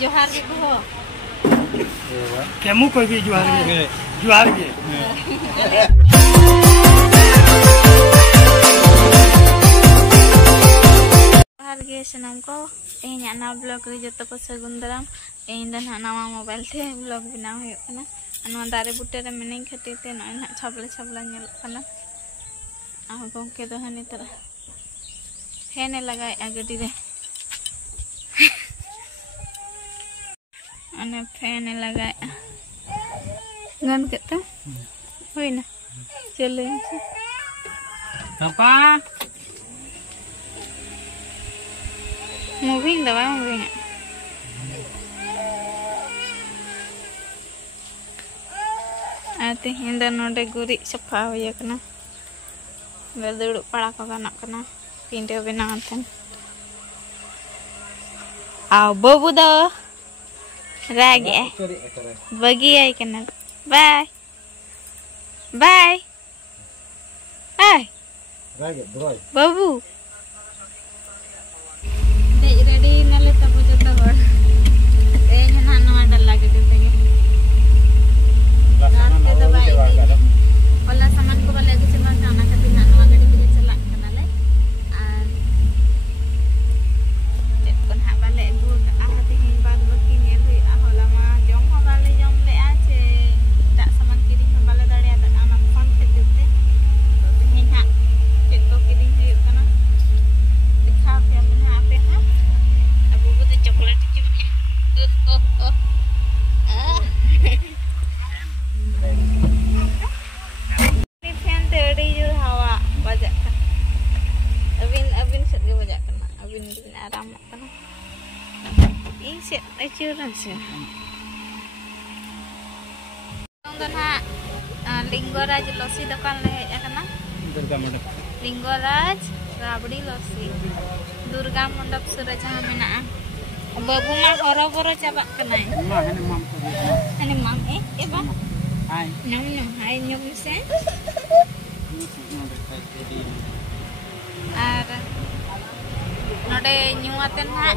जोहार के को केमु कोई भी जोहार के जोहार के जोहार के सनम को तेहना ना ब्लॉग रे जतो को सगुन दाराम इन दन नवा मोबाइल थे ब्लॉग बनाव हुयो कना अनवा दारे बुटे रे मेने खातिर ते नय ना छाबले छाबला नेल कना आ गोंके दो हने तरा फैन लगाय आ गडी रे अने फैन लगाय गन केता होइना चले पापा मूविंग दवा मूविंग आते हिंदा नोडे गुरी सफा होया कना बेदुड़ पड़ा को गाना कना पिंडे बनावतन आ बबू दो रागे बगी आई कना बाय बाय आय रागे बाय बबू देज रेडी नले तब जतो हर तेज ना नवा डर लागे देगे रात के दवाई वाला सामान को वाले के चला जाना खातिर ना नवा गाड़ी के चला कनाले और चेक कोन हा वाले दूर आते हैं बाद बकी ने हुई होला मा जम वाले जम ले आछे ता सामान किरी वाले दाड़िया ता ना फोन खातिर ते तो तेहन हा चेक को किरी हुई कना दिखा पे हमने आपे हा अब वो तो चॉकलेट चिपके ओ फैन ते अड़ी जो हवा बजाक अबिन से बजाक अबिन आराम इन से अचूरन से लिंगराज लस्सी दुकान ले दुर्गा मंडप लिंगराज राबड़ी लस्सी दुर्गा मंडप सुरा जहां मेना बाबू मा हरबरो चाबा कना हने माम ए बा हाय नम हाय नम से और नोडे न्यूआतेन हा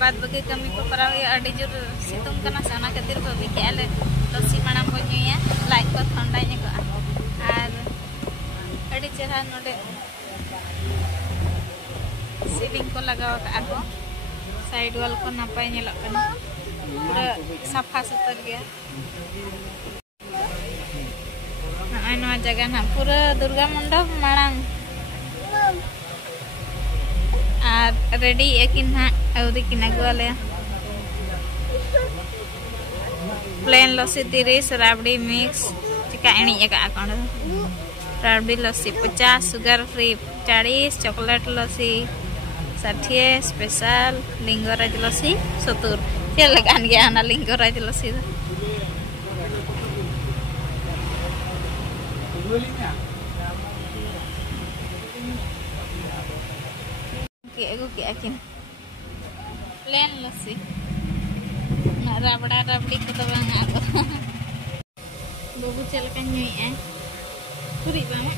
बाद बगे कमी को करावे अडी जोर सितुम कना सना खातिर बबी के आले लस्सी माना को न्यूया लाइक को ठंडा ने को और अडी चेहरा नोडे सीलिंग को लगाव का को साइड वॉल को नापाय नेलक कना पूरा साफा सुतर गया ना जगह ना पूरा दुर्गा मंडप मांग और रेडी एकिन ना अवधि किना गोले प्लेन लस्सी 30 राबड़ी मिक्स चिका एणी एका अकाउंट राबड़ी लस्सी 50 शुगर फ्री 40 चॉकलेट लस्सी 60 स्पेशल लिंगराज लस्सी 70 चल लगान गया ना लिंगराज लस्सी के एगो के अकिन प्लेन लस्सी ना राबड़ा राबड़ी को तो बांगा को बबू चल का न्यूई है पूरी बांगा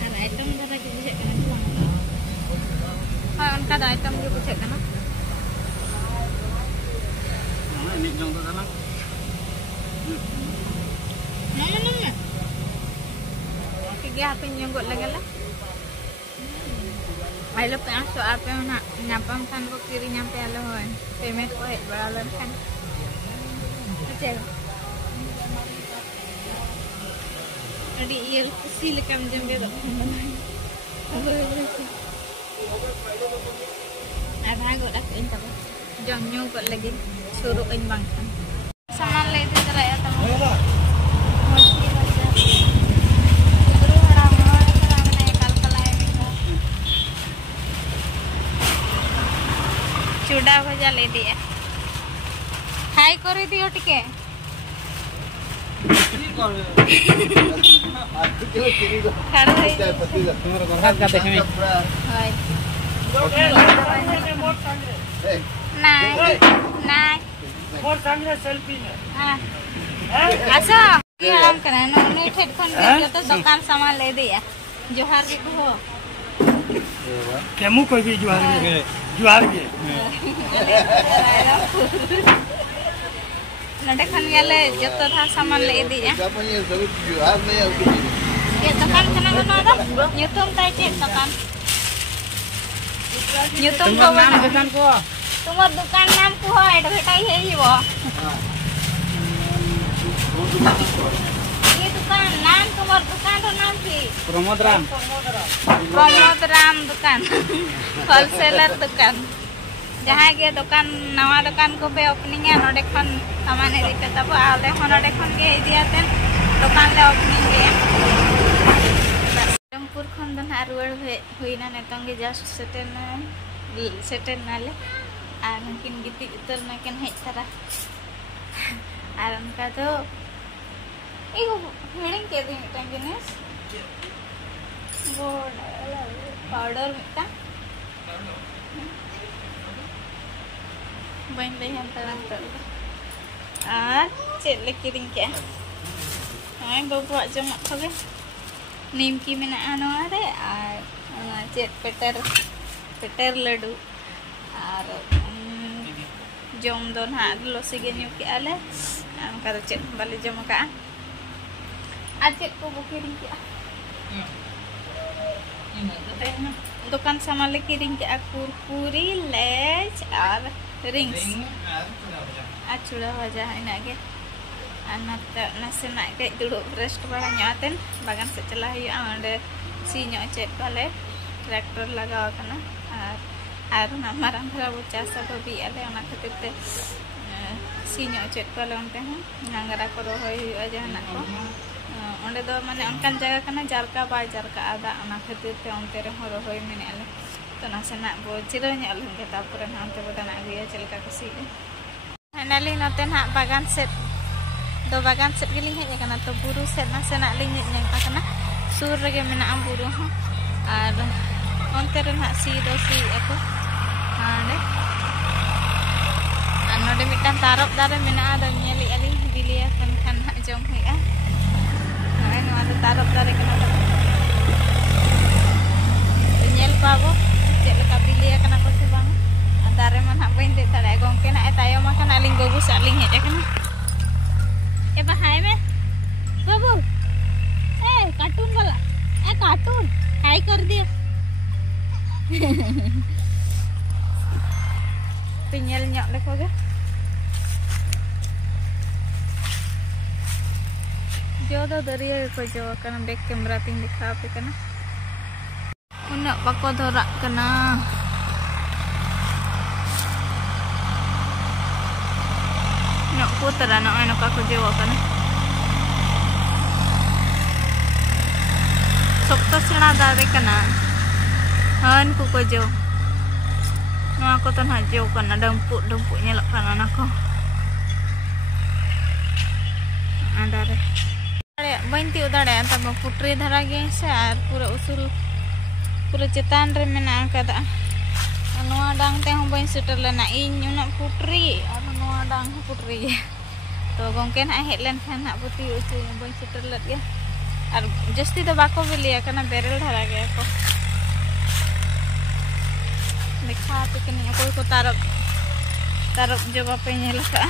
और आइटम धरा के बुझे कना को बांगा हां उनका आइटम के बुझे कना ना नि जंग तो ना ना के apa nyonggok lagi lah ayo kan so apa na nyapam kan ko kiri nyampe alo hoy payment ko hej baralan kan acel adi iya kusi lekam jembe do ada go dak in ta jong nyonggok lagi suruh in bang kan saman le itu tera ya tamu चूड़ा भजा ले दिए हाय करे दियो टिके तुम्हारा का देखे में हाय नहीं नहीं मोर संग सेल्फी में हां अच्छा ये हम कराना नहीं हेडफोन के तो दुकान सामान ले दिया जोहार के हो Kamu kau bi jual ke? Jual ke? नडे खन गेले जतो था सामान ले इदी या ये दुकान कना गनो दा ᱧᱩᱛᱩᱢ ताई चेक दुकान ᱧᱩᱛᱩᱢ को दुकान को तुम्हार दुकान नाम को है एडवर्टाइज है ही वो ये दुकान नाम तुम्हार दुकान रो नाम की प्रमोद राम दुकान होलसेलर दुकान जहाँ के दुकान नवा दुकान को पे ओपनिंग है नोडे खन सामान इदी पे तब आले हो नोडे खन के इदियाते दुकान ले ओपनिंग के रामपुर खन दन रुवाड़ हुईना नेतंग के जस्ट सेटल नाले आर उनकिन गिति उतर नाकिन हेज तरा आर उनका तो एगो हिडिंग के दी मिटन जिनिस बोर्ड पाउडर मिटा बन ले हम तरह और चेक ले किरिंग के हाय बाबू जम खगे नीमकी में ना रे और चेक पेटर लड्डू और जम दो ना लसी के न्यू के आले उनका तो चेक बाले जम का आज चेक को बुकिरिंग के दुकान सामान ले किरिंग के कुरकुरी लेज और रिंग्स चूड़ा भजा है के नासेना के दुड़ुब रेस्ट बड़ा न्यातेन बागान से चला हुआ सी चेक वाले ट्रैक्टर लगाव कना और माराम धरा वो चासा भी आले खातिर ते सी चेक वाले उनते हैं नांगरा को रोहय जहाना को ओंडे दो माने उनकान जगह कना जारका बाय जारका आदा खातिर ते उनते रे रोहय मेने आले तो नासेना बो चिरो ᱧᱚᱜ ᱞᱮᱱᱜᱮ ᱛᱟᱯᱚᱨᱮ ᱦᱟᱱᱛᱮ ᱵᱚᱫᱟᱱ ᱟᱹᱜᱩᱭᱟ ᱪᱮᱞᱠᱟ ᱠᱩᱥᱤ ᱦᱟᱱᱟᱞᱤ ᱱᱚᱛᱮ ᱱᱟᱜ ᱵᱟᱜᱟᱱ ᱥᱮᱫ ᱫᱚ ᱵᱟᱜᱟन ᱥᱮᱫ ᱜᱮᱞᱤᱧ ᱦᱮᱡ ᱟᱠᱟᱱᱟ ᱛᱚ ᱵᱩᱨᱩ ᱥᱮᱫ ᱱᱟᱥᱮᱱᱟᱜ ᱞᱤᱧ ᱦᱮᱡ ᱧᱟᱢ ᱟᱠᱟᱱᱟ ᱥᱩᱨ ᱨᱮᱜᱮ ᱢᱮᱱᱟᱜᱼᱟ ᱵᱩᱨᱩ ᱦᱚᱸ ᱟᱨ ᱚᱱᱛᱮ ᱨᱮ ᱱᱟᱜ ᱥᱤ ᱫᱚ ᱥᱤᱭᱮᱜᱼᱟ ᱠᱚ ᱦᱟᱸᱰᱮ ᱟᱨ ᱱᱚᱰᱮ ᱢᱤᱫᱴᱟᱝ ᱛᱟᱨᱚᱵ ᱫᱟᱨᱮ ᱢᱮᱱᱟᱜᱼᱟ ᱟᱫᱚ ᱧᱮᱞᱮᱜᱼᱟ ᱞᱤᱧ ᱵᱤᱞᱤᱭᱟ ᱠᱷᱟᱱ ᱦᱟᱸᱜ ᱡᱚᱢ ᱦᱩᱭᱩᱜᱼᱟ ᱱᱚᱜᱼᱚᱭ ᱱᱚᱣᱟ ᱫᱚ ᱛᱟᱨᱚᱵ ᱫᱟᱨᱮ ᱠᱟᱱᱟ ᱧᱮᱞ ᱠᱚᱣᱟ ᱵᱚ चेक बिलिया को से बांग दारे मन हाँ बी दे दाड़ा गंके ना तायम अलिंग बाबू सा लिंग हेजना ए हाय में बाबू ए कार्टून वाला ए कार्टून हाय कर दिया पिnyel nyok le ko ge जो दो दरिया को जो kana बैक कैमरा तीन दिखा पे kana उन्ना बको धोरा कना नो पुतरा नो एनो का को जेवा कना सप्त सेना दारे कना हन को जो नोआ को तो ना जो कना डम्पु nyelok kana nako अंदारे अरे बंती उदाड़े तब पुटरी धरा गे से आर पूरा उसूल पूरा चेतान रे मेना कदा नोआ डांग ते हम बई सेटर लेना इन उना पुटरी और नोआ डांग पुटरी तो गंके ना हेड लेन खान ना पुती उची बई सेटर लत गे और जस्ती तो बाको बिलिया कना बेरल धरा गया को देखा पे कनी कोई को तारब जो बापे नेल का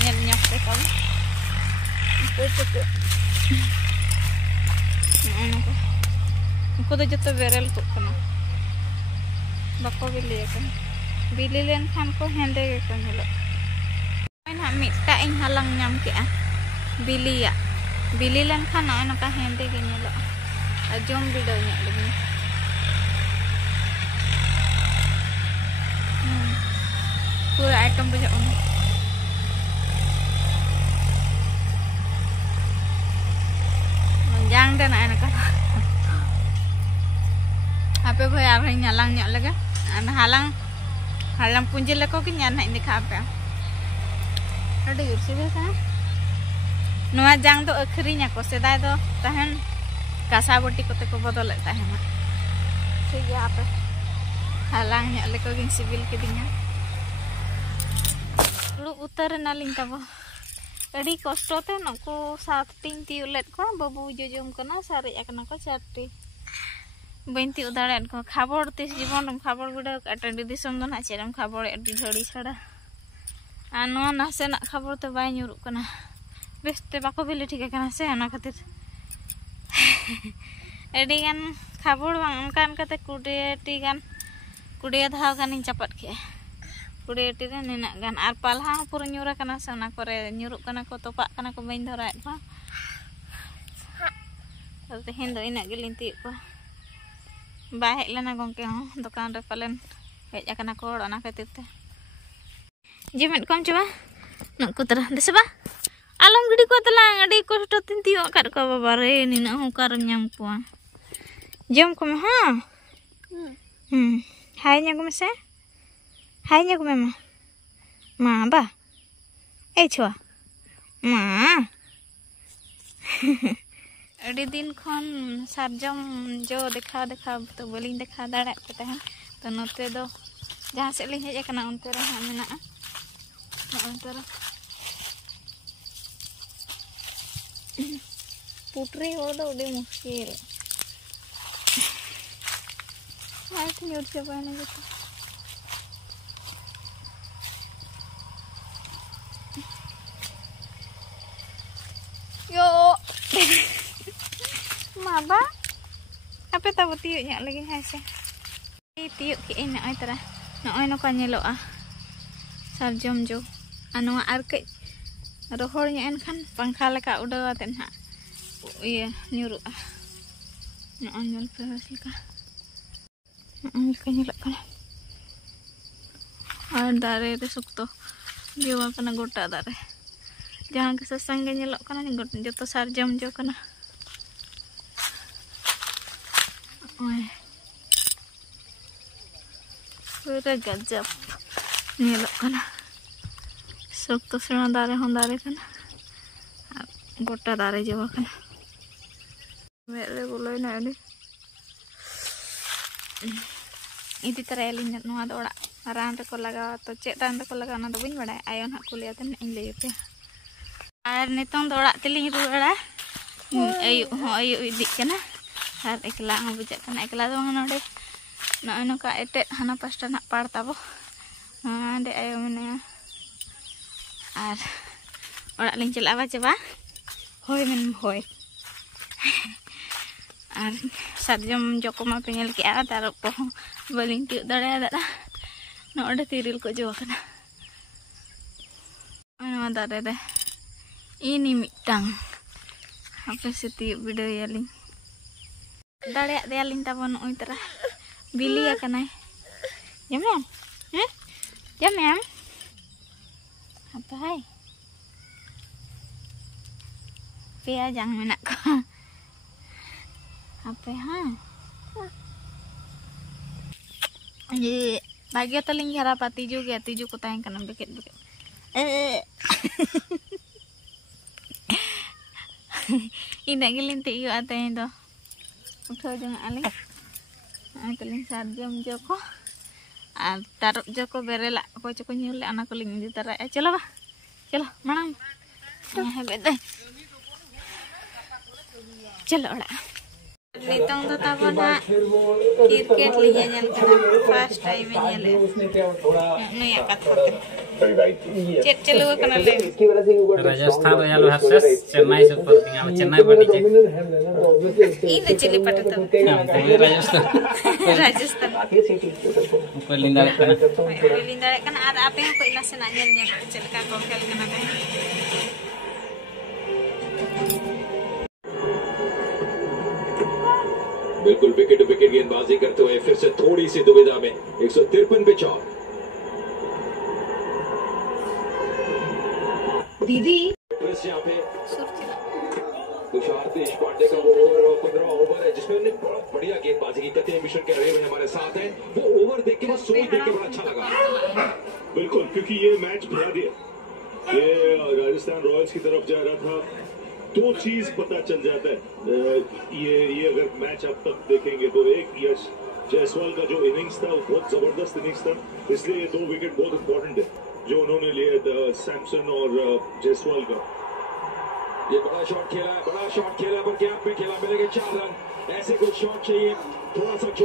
नेल न्यक पे कब उनको तो जो बेरल को बाको बिली लेन खान को हेंदे को नेलो ना मिटा इन हालांग नाम के बिलिया बिली लेन खान नका हेंदे के नेलो जम बिडो ᱧᱚᱜ लगी पूरा आइटम बुझा जांग दे ना नका apa boy arah nyalang nyok lega an halang punjil leko ki nyan nak nikah apa ada yursi besa noa jang do akhrinya ko sedai do tahan kasaboti kote ko bodol tahan ठीक है apa halang nyok leko gin sibil kidinya lu utar naling tabo tadi kosto te nako saat ting tiulet ko babu jojom kana sari akana ko chatti बन ती उदाड़े को खबर तीस जीवन खबर गुड़ा टाँडी दिसम दो ना चेरम खबर अड्डी घड़ी छाड़ा आ नो नासेना खबर तो बाय ᱧᱩᱨᱩᱜ ᱠᱟᱱᱟ बेस्ते बाको बिली ठीक है से ओना खातिर एडी गान खबर बांग उनकान कते कुडेटी गान कुडिया धाव गान चपट के कुडेटी रे निना गान आर पालहा पूरा ᱧᱩᱨᱟ kana से ओना करे ᱧᱩᱨᱩᱜ kana को तोपा kana को बइन धराएत बा तो तेहेन दो इना गेलिन ती को बा हेज लेना गंके हो दुकान रे पालन हेज आकना को ओना खातिर ते जे मेट कम चबा नको तरह देसे बा आलम गिडी को तलांग अडी कष्ट तीन तियो काट को बाबा रे निना हो कारम ᱧᱟᱢ कोआ जम को में हां हाय ᱧᱟ को में से हाय ᱧा को में मा बा ए छुआ मा अडी दिन खन सारजम जो देखा तो बलिंग देखा दाड़ा पे तहन तो नोते दो जहां से लिंग हेज कना उनते रे हा मेना उनते रे पुटरी हो दो उडी मुश्किल आई थिंक यूर से पाने को यो माबा apa tahu tiuknya lagi hasil tiuk ke ini ay tara noy no kanyeloa sarjom jo anu arke rohornya en kan pangkal leka udah aten ha iya nyuruh no anyol peras leka kanyelok kan dare de sukto jiwa kana gota dare jangan kesasang nyelok kana joto sarjom jo kana पूरा गजब नीलो कना सब तो सेना दारे हों दारे कना गोटा दारे जवा कना मेरे बोलोय ना ini इदी तरह एलिन नोआ दो ओड़ा रान रे को लगा तो चेक रान रे को लगा ना तो बइन बड़ाय आयोन हा कुलिया तन इन लई पे आर नितों दो ओड़ा तिलिं रुड़ा आयु हो आयु इदी कना आर एकला हो बुझा कना एकला दो नोडे नोय नोका एटे हाना पास्टा ना पाड़ता बो आंडे आयो मने आर ओड़ा लिंग चला बा चबा होय मन होय आर सारजम जको मा पेंगल के आ तार को बलिंग ति दड़े दादा नोडे तिरिल को जो कना ओना दादे दे ini mitang apa sih video ya ling dare de ling tabon oi tara bili ya kanai jam jam apa hai pia jang menak ko apa ha ye bagi teling harap tiju ko tayang kana beket ina gilin ti yu ate do utho jang aling teling sarjom joko taruh joko berela ko joko nyule anak ko ling di tara chalo ba chalo manam hebet deh chalo ora nitong do tabona cricket linya nyal kana first time nyale no ya kat चेक चलो कना ले Rajasthan Royal versus Chennai Super King Chennai बड़ी चेक in Chile पटत राजस्थान ऊपर लिंदारे कना are आपे को इना से ना nyel nya चलका को खेल कना बे बिल्कुल विकेट विकेट गेंदबाजी करते हुए फिर से थोड़ी सी दुविधा में 153 पे 4 दीदी यहाँ पे तुषार देशपांडे का ओवर 15 ओवर है जिसमें उन्होंने बहुत बढ़िया गेंदबाजी की करते हैं मिशन के रेव हमारे साथ हैं वो ओवर देख के सोच देख के बड़ा अच्छा लगा बिल्कुल क्योंकि ये मैच बुला दिया ये राजस्थान रॉयल्स की तरफ जा रहा था दो चीज पता चल जाता है ये अगर मैच अब तक देखेंगे तो एक यश जायसवाल का जो इनिंग्स था वो बहुत जबरदस्त इनिंग्स था इसलिए ये 2 विकेट बहुत इंपॉर्टेंट है जो उन्होंने लिए सैमसन और जायसवाल का ये बड़ा शॉट खेला है पर गैप में खेला मिलेंगे 4 रन ऐसे कुछ शॉट चाहिए, थोड़ा सा